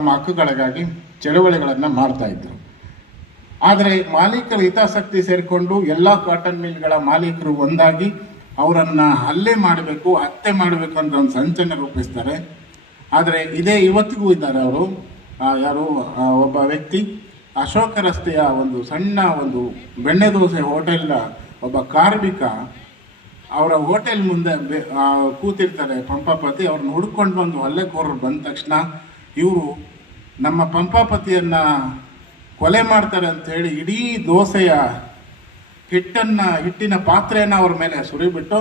ತಮ್ಮ ಹಕ್ಕುಗಳಿಗಾಗಿ ಚಳವಳಿಗಳನ್ನು ಮಾಡ್ತಾ ಇದ್ರು. ಆದರೆ ಮಾಲೀಕರ ಹಿತಾಸಕ್ತಿ ಸೇರಿಕೊಂಡು ಎಲ್ಲ ಕಾಟನ್ ಮಿಲ್ಗಳ ಮಾಲೀಕರು ಒಂದಾಗಿ ಅವರನ್ನು ಹಲ್ಲೆ ಮಾಡಬೇಕು, ಹತ್ಯೆ ಮಾಡಬೇಕು ಅಂತ ಒಂದು ಸಂಚನೆ ರೂಪಿಸ್ತಾರೆ. ಆದರೆ ಇದೇ ಇವತ್ತಿಗೂ ಇದ್ದಾರೆ ಅವರು. ಯಾರು? ಒಬ್ಬ ವ್ಯಕ್ತಿ. ಅಶೋಕ ರಸ್ತೆಯ ಒಂದು ಸಣ್ಣ ಒಂದು ಬೆಣ್ಣೆ ದೋಸೆ ಹೋಟೆಲ್ನ ಒಬ್ಬ ಕಾರ್ಮಿಕ ಅವರ ಹೋಟೆಲ್ ಮುಂದೆ ಕೂತಿರ್ತಾರೆ ಪಂಪಾಪತಿ. ಅವ್ರನ್ನ ಹುಡ್ಕೊಂಡು ಬಂದು ಹಲ್ಲೆಕೋರರು ಬಂದ ತಕ್ಷಣ ಇವರು ನಮ್ಮ ಪಂಪಾಪತಿಯನ್ನ ಕೊಲೆ ಮಾಡ್ತಾರೆ ಅಂತ ಹೇಳಿ ಇಡೀ ದೋಸೆಯ ಹಿಟ್ಟನ್ನ, ಹಿಟ್ಟಿನ ಪಾತ್ರೆಯನ್ನು ಅವ್ರ ಮೇಲೆ ಸುರಿಬಿಟ್ಟು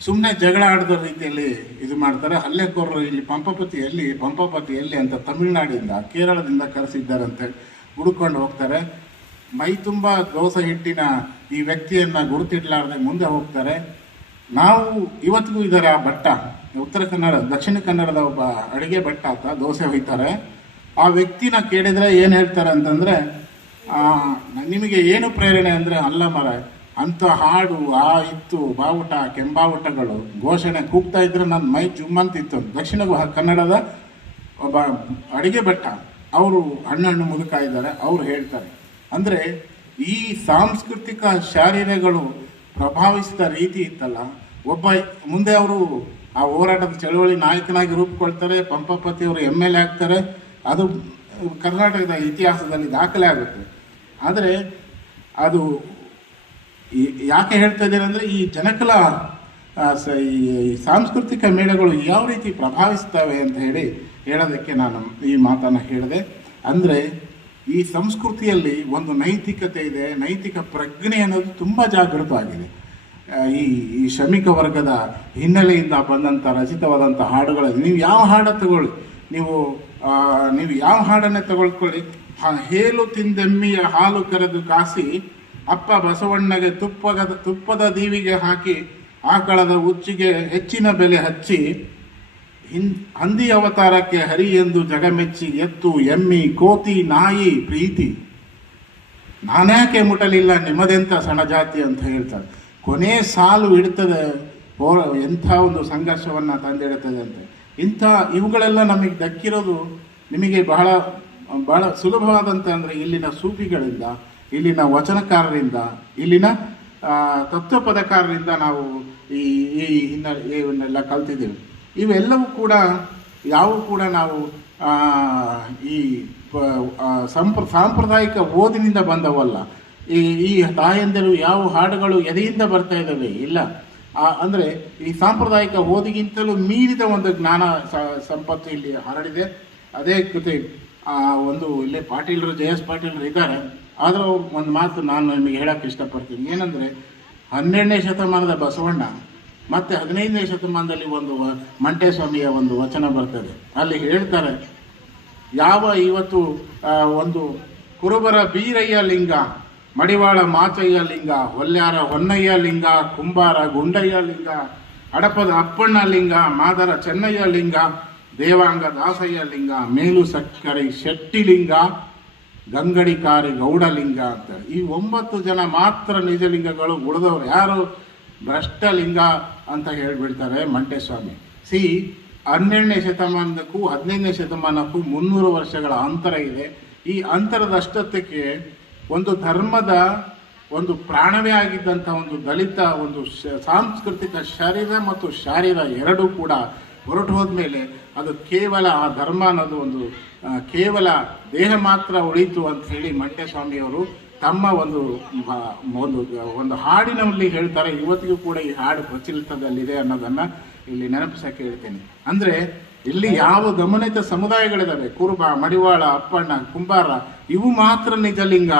ಸುಮ್ಮನೆ ಜಗಳ ಆಡಿದ ರೀತಿಯಲ್ಲಿ ಇದು ಮಾಡ್ತಾರೆ. ಹಲ್ಲೆಕೋರರು ಇಲ್ಲಿ ಪಂಪಪತಿ ಎಲ್ಲಿ ಪಂಪಪತಿ ಎಲ್ಲಿ ಅಂತ ತಮಿಳುನಾಡಿಂದ, ಕೇರಳದಿಂದ ಕರೆಸಿದ್ದಾರಂತೆ ಹುಡುಕೊಂಡು ಹೋಗ್ತಾರೆ. ಮೈ ತುಂಬ ದೋಸೆ ಹಿಟ್ಟಿನ ಈ ವ್ಯಕ್ತಿಯನ್ನ ಗುರುತಿಡ್ಲಾರ್ದೆ ಮುಂದೆ ಹೋಗ್ತಾರೆ. ನಾವು ಇವತ್ತಿಗೂ ಇದ್ದಾರೆ ಆ ಭಟ್ಟ, ಉತ್ತರ ಕನ್ನಡ, ದಕ್ಷಿಣ ಕನ್ನಡದ ಒಬ್ಬ ಅಡಿಗೆ ಭಟ್ಟ ಆತ ದೋಸೆ ಹೊಯ್ತಾರೆ. ಆ ವ್ಯಕ್ತಿನ ಕೇಳಿದ್ರೆ ಏನು ಹೇಳ್ತಾರೆ ಅಂತಂದ್ರೆ ನಿಮಗೆ ಏನು ಪ್ರೇರಣೆ ಅಂದ್ರೆ ಅಲ್ಲ ಮರ ಅಂತ ಹಾಡು, ಆ ಇತ್ತು, ಬಾವುಟ, ಕೆಂಬಾವುಟಗಳು, ಘೋಷಣೆ ಕೂಗ್ತಾ ಇದ್ರೆ ನನ್ನ ಮೈ ಜುಮ್ಮಂತಿತ್ತು ದಕ್ಷಿಣ ಕನ್ನಡದ ಒಬ್ಬ ಅಡಿಗೆ ಭಟ್ಟ, ಅವರು ಹಣ್ಣು ಮುದುಕ ಇದ್ದಾರೆ, ಅವ್ರು ಹೇಳ್ತಾರೆ. ಅಂದರೆ ಈ ಸಾಂಸ್ಕೃತಿಕ ಶಾರೀರಗಳು ಪ್ರಭಾವಿಸಿದ ರೀತಿ ಇತ್ತಲ್ಲ, ಒಬ್ಬ ಮುಂದೆ ಅವರು ಆ ಹೋರಾಟದ ಚಳುವಳಿ ನಾಯಕನಾಗಿ ರೂಪುಕೊಳ್ತಾರೆ ಪಂಪಪತಿ ಅವರು ಎಂ ಎಲ್ ಎ ಆಗ್ತಾರೆ ಅದು ಕರ್ನಾಟಕದ ಇತಿಹಾಸದಲ್ಲಿ ದಾಖಲೆ ಆಗುತ್ತೆ. ಆದರೆ ಅದು ಯಾಕೆ ಹೇಳ್ತಾ ಇದ್ದೇನೆ ಅಂದರೆ ಈ ಜನಕಲ ಈ ಸಾಂಸ್ಕೃತಿಕ ಮೇಳಗಳು ಯಾವ ರೀತಿ ಪ್ರಭಾವಿಸ್ತವೆ ಅಂತ ಹೇಳಿ ಹೇಳೋದಕ್ಕೆ ನಾನು ಈ ಮಾತನ್ನು ಹೇಳಿದೆ. ಅಂದರೆ ಈ ಸಂಸ್ಕೃತಿಯಲ್ಲಿ ಒಂದು ನೈತಿಕತೆ ಇದೆ, ನೈತಿಕ ಪ್ರಜ್ಞೆ ಅನ್ನೋದು ತುಂಬ ಜಾಗೃತವಾಗಿದೆ. ಈ ಈ ಶ್ರಮಿಕ ವರ್ಗದ ಹಿನ್ನೆಲೆಯಿಂದ ಬಂದಂಥ ರಚಿತವಾದಂಥ ಹಾಡುಗಳಲ್ಲಿ ನೀವು ಯಾವ ಹಾಡು ತಗೊಳ್ಳಿ, ನೀವು ನೀವು ಯಾವ ಹಾಡನ್ನೇ ತಗೊಳ್ಕೊಳ್ಳಿ? ಹೇಲು ತಿಂದೆಮ್ಮಿಯ ಹಾಲು ಕರೆದು ಕಾಸಿ, ಅಪ್ಪ ಬಸವಣ್ಣಗೆ ತುಪ್ಪದ ತುಪ್ಪದ ದೀವಿಗೆ ಹಾಕಿ, ಆಕಳದ ಉಚ್ಚಿಗೆ ಹೆಚ್ಚಿನ ಬೆಲೆ ಹಚ್ಚಿ, ಹಿಂ, ಹಂದಿ ಅವತಾರಕ್ಕೆ ಹರಿ ಎಂದು ಜಗಮೆಚ್ಚಿ ಎತ್ತು ಎಮ್ಮಿ ಕೋತಿ ನಾಯಿ ಪ್ರೀತಿ. ನಾನ್ಯಾಕೆ ಮುಟ್ಟಲಿಲ್ಲ ನಿಮ್ಮದೆಂಥ ಸಣಜಾತಿ ಅಂತ ಹೇಳ್ತಾರೆ. ಕೊನೆ ಸಾಲು ಇಡ್ತದೆ ಎಂಥ ಒಂದು ಸಂಘರ್ಷವನ್ನು ತಂದಿಡುತ್ತದೆ ಅಂತ. ಇಂಥ ಇವುಗಳೆಲ್ಲ ನಮಗೆ ದಕ್ಕಿರೋದು ನಿಮಗೆ ಬಹಳ ಬಹಳ ಸುಲಭವಾದಂಥ ಅಂದರೆ ಇಲ್ಲಿನ ಸೂಫಿಗಳಿಂದ, ಇಲ್ಲಿನ ವಚನಕಾರರಿಂದ, ಇಲ್ಲಿನ ತತ್ವಪದಕಾರರಿಂದ ನಾವು ಈ ಈ ಹಿನ್ನೆಲೆ ಇವನ್ನೆಲ್ಲ ಕಲ್ತಿದ್ದೇವೆ. ಇವೆಲ್ಲವೂ ಕೂಡ ಯಾವು ಕೂಡ ನಾವು ಈ ಸಂಪ್ರ, ಸಾಂಪ್ರದಾಯಿಕ ಓದಿನಿಂದ ಬಂದವಲ್ಲ. ಈ ಈ ತಾಯಂದಿರು ಯಾವ ಹಾಡುಗಳು ಎದೆಯಿಂದ ಬರ್ತಾ ಇದ್ದಾವೆ? ಇಲ್ಲ. ಅಂದ್ರೆ ಈ ಸಾಂಪ್ರದಾಯಿಕ ಓದಿಗಿಂತಲೂ ಮೀರಿದ ಒಂದು ಜ್ಞಾನ ಸಂಪತ್ತು ಇಲ್ಲಿ ಹರಡಿದೆ. ಅದೇ ಕೃತಿ, ಆ, ಒಂದು ಇಲ್ಲೇ ಪಾಟೀಲರು, ಜೆ ಎಸ್ ಪಾಟೀಲರು ಇದ್ದಾರೆ. ಆದರೂ ಒಂದು ಮಾತು ನಾನು ನಿಮಗೆ ಹೇಳಕ್ಕೆ ಇಷ್ಟಪಡ್ತೀನಿ. ಏನಂದ್ರೆ, ಹನ್ನೆರಡನೇ ಶತಮಾನದ ಬಸವಣ್ಣ ಮತ್ತೆ ಹದಿನೈದನೇ ಶತಮಾನದಲ್ಲಿ ಒಂದು ಮಂಟೇಸ್ವಾಮಿಯ ಒಂದು ವಚನ ಬರ್ತದೆ. ಅಲ್ಲಿ ಹೇಳ್ತಾರೆ, ಯಾವ ಇವತ್ತು ಒಂದು ಕುರುಬರ ಬೀರಯ್ಯ ಲಿಂಗ ಮಡಿವಾಳ ಮಾತಯ್ಯ ಲಿಂಗ, ಹೊಲ್ಯಾರ ಹೊನ್ನಯ್ಯ ಲಿಂಗ, ಕುಂಬಾರ ಗುಂಡಯ್ಯ ಲಿಂಗ, ಹಡಪದ ಅಪ್ಪಣ್ಣ ಲಿಂಗ, ಮಾದರ ಚೆನ್ನಯ್ಯ ಲಿಂಗ, ದೇವಾಂಗ ದಾಸಯ್ಯ ಲಿಂಗ, ಮೇಲು ಸಕ್ಕರೆ ಶೆಟ್ಟಿ ಲಿಂಗ ಗಂಗಡಿಕಾರಿ ಗೌಡಲಿಂಗ ಅಂತ ಈ ಒಂಬತ್ತು ಜನ ಮಾತ್ರ ನಿಜಲಿಂಗಗಳು ಉಳಿದವರು ಯಾರು? ಭ್ರಷ್ಟಲಿಂಗ ಅಂತ ಹೇಳಿಬಿಡ್ತಾರೆ ಮಂಟೇಸ್ವಾಮಿ ಸಿ, ಹನ್ನೆರಡನೇ ಶತಮಾನಕ್ಕೂ, ಹದಿನೈದನೇ ಶತಮಾನಕ್ಕೂ ಮುನ್ನೂರು ವರ್ಷಗಳ ಅಂತರ ಇದೆ. ಈ ಅಂತರದಷ್ಟಕ್ಕೆ ಒಂದು ಧರ್ಮದ ಒಂದು ಪ್ರಾಣವೇ ಆಗಿದ್ದಂಥ ಒಂದು ದಲಿತ, ಒಂದು ಸಾಂಸ್ಕೃತಿಕ ಶರೀರ ಮತ್ತು ಶಾರೀರ ಎರಡೂ ಕೂಡ ಹೊರಟು ಹೋದ್ಮೇಲೆ ಅದು ಕೇವಲ ಆ ಧರ್ಮ ಅನ್ನೋದು ಒಂದು ಕೇವಲ ದೇಹ ಮಾತ್ರ ಉಳಿತು ಅಂತ ಹೇಳಿ ಮಂಟೇಸ್ವಾಮಿಯವರು ತಮ್ಮ ಒಂದು ಒಂದು ಒಂದು ಹಾಡಿನಲ್ಲಿ ಹೇಳ್ತಾರೆ. ಇವತ್ತಿಗೂ ಕೂಡ ಈ ಹಾಡು ಪ್ರಚಲಿತದಲ್ಲಿದೆ ಅನ್ನೋದನ್ನು ಇಲ್ಲಿ ನೆನಪಿಸಕ್ಕೆ ಹೇಳ್ತೇನೆ. ಅಂದ್ರೆ ಇಲ್ಲಿ ಯಾವ ಗಮನಿತ ಸಮುದಾಯಗಳಿದಾವೆ? ಕುರುಬ, ಮಡಿವಾಳ, ಅಪ್ಪಣ್ಣ, ಕುಂಬಾರ, ಇವು ಮಾತ್ರ ನಿಜಲಿಂಗ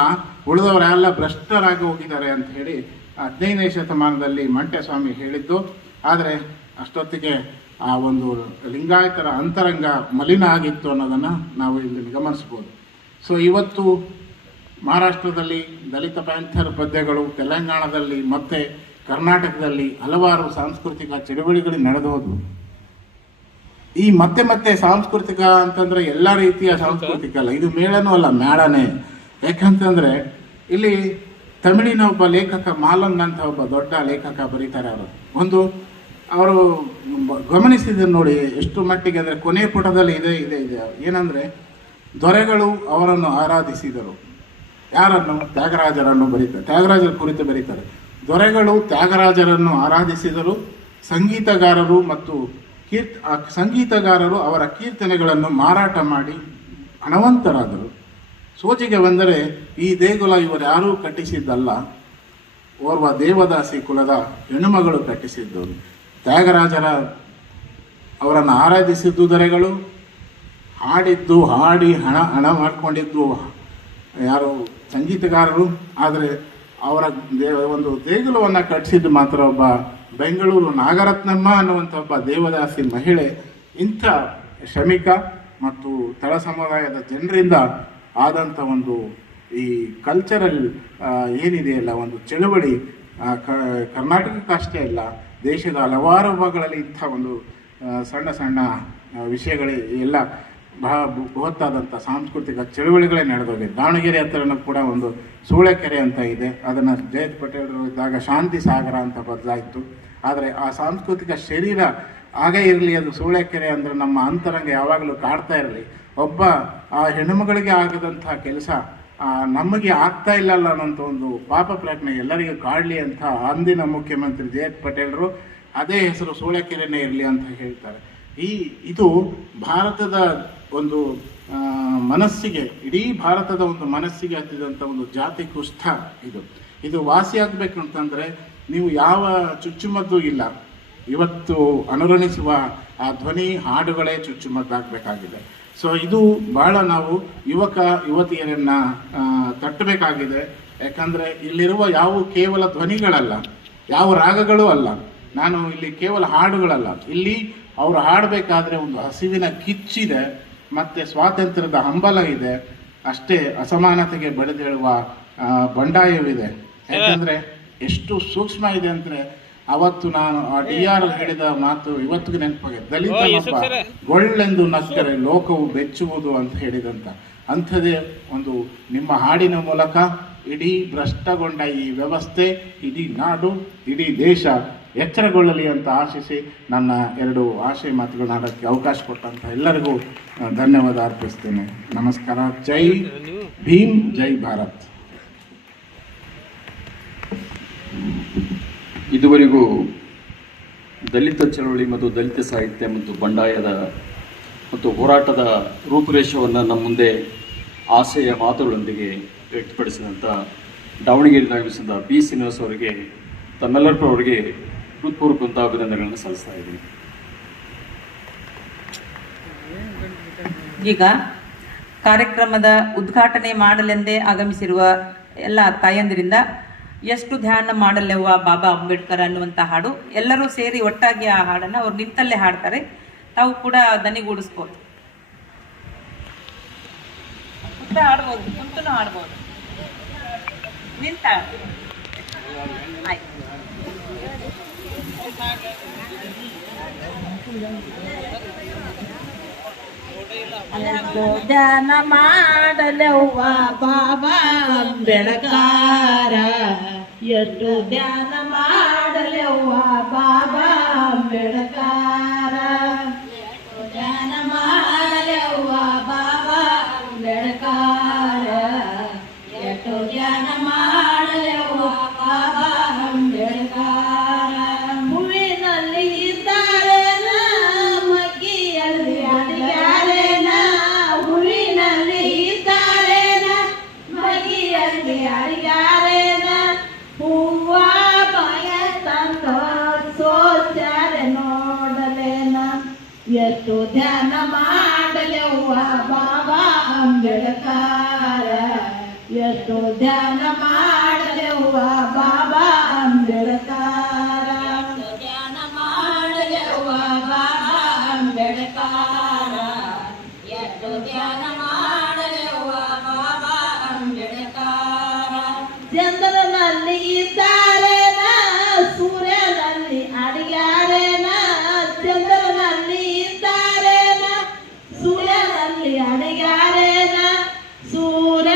ಉಳಿದವರೆಲ್ಲ ಭ್ರಷ್ಟರಾಗಿ ಹೋಗಿದ್ದಾರೆ ಅಂತ ಹೇಳಿ ಹದಿನೈದನೇ ಶತಮಾನದಲ್ಲಿ ಮಂಟೇಸ್ವಾಮಿ ಹೇಳಿದ್ದು. ಆದರೆ ಅಷ್ಟೊತ್ತಿಗೆ ಆ ಒಂದು ಲಿಂಗಾಯತರ ಅಂತರಂಗ ಮಲಿನ ಆಗಿತ್ತು ಅನ್ನೋದನ್ನು ನಾವು ಇಲ್ಲಿ ಗಮನಿಸ್ಬೋದು ಸೊ ಇವತ್ತು ಮಹಾರಾಷ್ಟ್ರದಲ್ಲಿ ದಲಿತ ಪ್ಯಾಂಥರ್ ಪದ್ಯಗಳು, ತೆಲಂಗಾಣದಲ್ಲಿ ಮತ್ತೆ ಕರ್ನಾಟಕದಲ್ಲಿ ಹಲವಾರು ಸಾಂಸ್ಕೃತಿಕ ಚಳುವಳಿಗಳು ನಡೆದು ಹೋದ್ವು ಈ ಮತ್ತೆ ಮತ್ತೆ ಸಾಂಸ್ಕೃತಿಕ ಅಂತಂದ್ರೆ ಎಲ್ಲ ರೀತಿಯ ಸಾಂಸ್ಕೃತಿಕ ಅಲ್ಲ. ಇದು ಮೇಳನೂ ಅಲ್ಲ ಮೇಳನೇ. ಯಾಕಂತಂದ್ರೆ ಇಲ್ಲಿ ತಮಿಳಿನ ಒಬ್ಬ ಲೇಖಕ ಮಾಲನ್ ಅಂತ ಒಬ್ಬ ದೊಡ್ಡ ಲೇಖಕ ಬರೀತಾರೆ ಅವರು. ಒಂದು ಅವರು ಗಮನಿಸಿದ ನೋಡಿ ಎಷ್ಟು ಮಟ್ಟಿಗೆ ಅಂದ್ರೆ ಕೊನೆ ಪುಟದಲ್ಲಿ ಇದೆ ಇದೆ ಇದೆ. ಏನಂದ್ರೆ ದೊರೆಗಳು ಅವರನ್ನು ಆರಾಧಿಸಿದರು. ಯಾರನ್ನು? ತ್ಯಾಗರಾಜರನ್ನು ಬರೀತಾರೆ. ತ್ಯಾಗರಾಜರ ಕುರಿತು ಬರೀತಾರೆ. ದೊರೆಗಳು ತ್ಯಾಗರಾಜರನ್ನು ಆರಾಧಿಸಿದರು. ಸಂಗೀತಗಾರರು ಮತ್ತು ಕೀರ್ತ ಸಂಗೀತಗಾರರು ಅವರ ಕೀರ್ತನೆಗಳನ್ನು ಮಾರಾಟ ಮಾಡಿ ಹಣವಂತರಾದರು. ಸೋಜಿಗೆ ಬಂದರೆ, ಈ ದೇಗುಲ ಇವರು ಯಾರೂ ಕಟ್ಟಿಸಿದ್ದಲ್ಲ. ಓರ್ವ ದೇವದಾಸಿ ಕುಲದ ಹೆಣ್ಣುಮಗಳು ಕಟ್ಟಿಸಿದ್ದು ತ್ಯಾಗರಾಜರ ಅವರನ್ನು ಆರಾಧಿಸಿದ್ದು ದರೆಗಳು. ಹಾಡಿದ್ದು ಹಾಡಿ ಹಣ ಹಣ ಮಾಡಿಕೊಂಡಿದ್ದು ಯಾರು ಸಂಗೀತಗಾರರು. ಆದರೆ ಅವರ ದೇ, ಒಂದು ದೇಗುಲವನ್ನು ಕಟ್ಟಿಸಿದ್ದು ಮಾತ್ರ ಒಬ್ಬ ಬೆಂಗಳೂರು ನಾಗರತ್ನಮ್ಮ ಅನ್ನುವಂಥ ಒಬ್ಬ ದೇವದಾಸಿ ಮಹಿಳೆ, ಇಂಥ ಶ್ರಮಿಕ ಮತ್ತು ತಳ ಸಮುದಾಯದ ಜನರಿಂದ ಆದಂಥ ಒಂದು ಈ ಕಲ್ಚರಲ್ ಏನಿದೆಯಲ್ಲ ಒಂದು ಚಳುವಳಿ ಕರ್ನಾಟಕಕ್ಕಷ್ಟೇ ಅಲ್ಲ, ದೇಶದ ಹಲವಾರು ಭಾಗಗಳಲ್ಲಿ ಇಂಥ ಒಂದು ಸಣ್ಣ ಸಣ್ಣ ವಿಷಯಗಳೇ ಎಲ್ಲ ಬಹಳ ಬೃಹತ್ತಾದಂಥ ಸಾಂಸ್ಕೃತಿಕ ಚಳುವಳಿಗಳೇ ನಡೆದೋಗಿದೆ. ದಾವಣಗೆರೆ ಹತ್ರನೂ ಕೂಡ ಒಂದು ಸೂಳೆಕೆರೆ ಅಂತ ಇದೆ. ಅದನ್ನು ಜಯತ್ ಪಟೇಲರು ಇದ್ದಾಗ ಶಾಂತಿ ಸಾಗರ ಅಂತ ಬದಲಾಯಿತು. ಆದರೆ ಆ ಸಾಂಸ್ಕೃತಿಕ ಶರೀರ ಹಾಗೇ ಇರಲಿ, ಅದು ಸೂಳೆಕೆರೆ ಅಂದರೆ ನಮ್ಮ ಅಂತರಂಗ ಯಾವಾಗಲೂ ಕಾಡ್ತಾ ಇರಲಿ. ಒಬ್ಬ ಆ ಹೆಣ್ಣುಮಗಳಿಗೆ ಆಗದಂತಹ ಕೆಲಸ ನಮಗೆ ಆಗ್ತಾ ಇಲ್ಲಲ್ಲ ಅನ್ನೋಂಥ ಒಂದು ಪಾಪ ಪ್ರಜ್ಞೆ ಎಲ್ಲರಿಗೂ ಕಾಡಲಿ ಅಂತ ಅಂದಿನ ಮುಖ್ಯಮಂತ್ರಿ ಜಯಂತ್ ಪಟೇಲರು ಅದೇ ಹೆಸರು ಸೂಳೆಕೆರೆನೇ ಇರಲಿ ಅಂತ ಹೇಳ್ತಾರೆ. ಈ, ಇದು ಭಾರತದ ಒಂದು ಮನಸ್ಸಿಗೆ, ಇಡೀ ಭಾರತದ ಒಂದು ಮನಸ್ಸಿಗೆ ಹತ್ತಿದಂಥ ಒಂದು ಜಾತಿ ಕುಷ್ಠ ಇದು. ಇದು ವಾಸಿ ಆಗಬೇಕು ಅಂತಂದ್ರೆ ನೀವು ಯಾವ ಚುಚ್ಚುಮದ್ದು ಇಲ್ಲ. ಇವತ್ತು ಅನುರಣಿಸುವ ಆ ಧ್ವನಿ ಹಾಡುಗಳೇ ಚುಚ್ಚುಮದ್ದಾಗಬೇಕಾಗಿದೆ. ಸೊ ಇದು ಬಹಳ ನಾವು ಯುವಕ, ಯುವತಿಯರನ್ನ ತಟ್ಟಬೇಕಾಗಿದೆ. ಯಾಕಂದ್ರೆ ಇಲ್ಲಿರುವ ಯಾವ ಕೇವಲ ಧ್ವನಿಗಳಲ್ಲ, ಯಾವ ರಾಗಗಳು ಅಲ್ಲ, ನಾನು ಇಲ್ಲಿ ಕೇವಲ ಹಾಡುಗಳಲ್ಲ. ಇಲ್ಲಿ ಅವರು ಹಾಡಬೇಕಾದ್ರೆ ಒಂದು ಹಸಿವಿನ ಕಿಚ್ಚಿದೆ, ಮತ್ತೆ ಸ್ವಾತಂತ್ರ್ಯದ ಹಂಬಲ ಇದೆ, ಅಷ್ಟೇ ಅಸಮಾನತೆಗೆ ಬಡಿದೇಳುವ ಬಂಡಾಯವಿದೆ. ಯಾಕಂದ್ರೆ ಎಷ್ಟು ಸೂಕ್ಷ್ಮ ಇದೆ ಅಂದ್ರೆ ಅವತ್ತು ನಾನು ಆ ಡಿ ಆರ್ ಹೇಳಿದ ಮಾತು ಇವತ್ತಿಗೆ ನೆನಪಾಗಿದೆ ದಲಿತ ಒಳ್ಳೆಂದು ನಕ್ಕರೆ ಲೋಕವು ಬೆಚ್ಚುವುದು ಅಂತ ಹೇಳಿದಂತ. ಅಂಥದೇ ಒಂದು ನಿಮ್ಮ ಹಾಡಿನ ಮೂಲಕ ಇಡೀ ಭ್ರಷ್ಟಗೊಂಡ ಈ ವ್ಯವಸ್ಥೆ ಇಡೀ ನಾಡು ಇಡೀ ದೇಶ ಎಚ್ಚರಗೊಳ್ಳಲಿ ಅಂತ ಆಶಿಸಿ ನನ್ನ ಎರಡು ಆಶಯ ಮಾತುಗಳನ್ನ ಆಡೋಕ್ಕೆ ಅವಕಾಶ ಕೊಟ್ಟಂತ ಎಲ್ಲರಿಗೂ ಧನ್ಯವಾದ ಅರ್ಪಿಸ್ತೇನೆ. ನಮಸ್ಕಾರ. ಜೈ ಭೀಮ್ ಜೈ ಭಾರತ್. ಇದುವರೆಗೂ ದಲಿತ ಚಳವಳಿ ಮತ್ತು ದಲಿತ ಸಾಹಿತ್ಯ ಮತ್ತು ಬಂಡಾಯದ ಮತ್ತು ಹೋರಾಟದ ರೂಪುರೇಷವನ್ನು ನಮ್ಮ ಮುಂದೆ ಆಸೆಯ ಮಾತುಗಳೊಂದಿಗೆ ವ್ಯಕ್ತಪಡಿಸಿದಂಥ ದಾವಣಗೆರೆ ಆಗಮಿಸಿದ ಬಿ ಶ್ರೀನಿವಾಸ್ ಅವರಿಗೆ ತಮ್ಮೆಲ್ಲರೂ ಅವರಿಗೆ ಹೃತ್ಪೂರ್ವಕಂತ ಅಭಿನಂದನೆಗಳನ್ನು ಸಲ್ಲಿಸ್ತಾ ಇದ್ದೀನಿ. ಈಗ ಕಾರ್ಯಕ್ರಮದ ಉದ್ಘಾಟನೆ ಮಾಡಲೆಂದೇ ಆಗಮಿಸಿರುವ ಎಲ್ಲ ತಾಯಂದಿರಿಂದ ಎಷ್ಟು ಧ್ಯಾನ ಮಾಡಲೆವ್ವ ಬಾಬಾ ಅಂಬೇಡ್ಕರ್ ಅನ್ನುವಂಥ ಹಾಡು. ಎಲ್ಲರೂ ಸೇರಿ ಒಟ್ಟಾಗಿ ಆ ಹಾಡನ್ನು ಅವ್ರು ನಿಂತಲ್ಲೇ ಹಾಡ್ತಾರೆ. ತಾವು ಕೂಡ ದನಿಗೂಡಿಸ್ಬೋದು. ಹಾಡ್ಬೋದು ಕುಂತೂ ಹಾಡ್ಬೋದು. ನಿಂತ ಧ್ಯಾನ ಮಾಡಲೆವ್ವ ಬಾಬಾ ಬೆಳಕಾರ ಎಷ್ಟು ಧ್ಯಾನ ಮಾಡಲೆವ್ವ ಬಾಬಾ ಬೆಳಕಾರ ಧ್ಯಾನ ಮಾಡಲೆವ್ವ ಬಾಬಾ ಅಂಬೇಡ್ಕಾರ ಧ್ಯಾನ ಮಾಡಲೆವ್ವ ಬಾಬಾ ಅಂಬೇಡ್ಕಾರ ಎಷ್ಟು ಧ್ಯಾನ ಮಾಡಲೆವ್ವ ಬಾಬಾ ಅಂಬೇಡ್ಕಾರ ಚಂದ್ರನಲ್ಲಿ ಇದ್ದಾರೇನ ಸೂರ್ಯನಲ್ಲಿ ಅಡಿಯಾರೇನ ಚಂದ್ರನಲ್ಲಿ ಇದ್ದಾರೇನ ಸೂರ್ಯನಲ್ಲಿ ಅಡಿಯಾರೇನ ಸೂರ್ಯ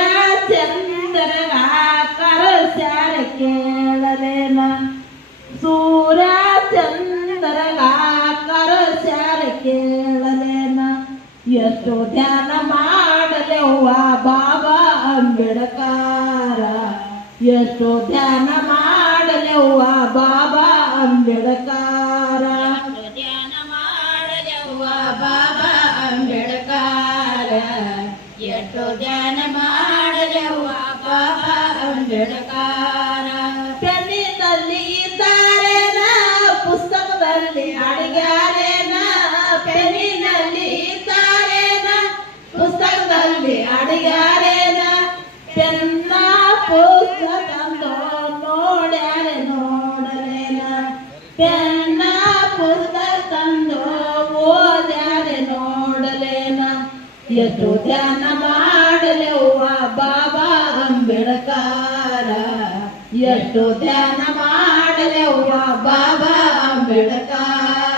ಎಷ್ಟು ಧ್ಯಾನ ಮಾಡಲೆ ಅಂಬೇಡ್ಕರ? ಎಷ್ಟು ಧ್ಯಾನ ಮಾಡಲೆವ್ವ ಬಾಬಾ ಅಂಬೇಡ್ಕರ? ಅಂಬೇಡ್ಕರ ಪೆನ್ನಿನಲ್ಲಿ ಇದ್ದಾರೇನ ಪುಸ್ತಕದಲ್ಲಿ ಅಡಿಗಾರೇನ ಪೆನ್ನಿನಲ್ಲಿ ಇದ್ದಾರೇನ ಪುಸ್ತಕದಲ್ಲಿ ಅಡಿಗಾರೇನ ಪೆನ್ನ ಪುಸ್ತಕ ನೋಡ್ಯಾರೆ ನೋಡಲೇನ ಪೆನ್ನ ಪುಸ್ತಕ ತಂದು ಓದ್ಯಾರೆ ನೋಡಲೇನ ಎಷ್ಟು ಧ್ಯಾನ ಎಷ್ಟು ಧ್ಯಾನ ಮಾಡಲೆವ್ವ ಬಾಬಾ ಅಂಬೇಡ್ಕರ.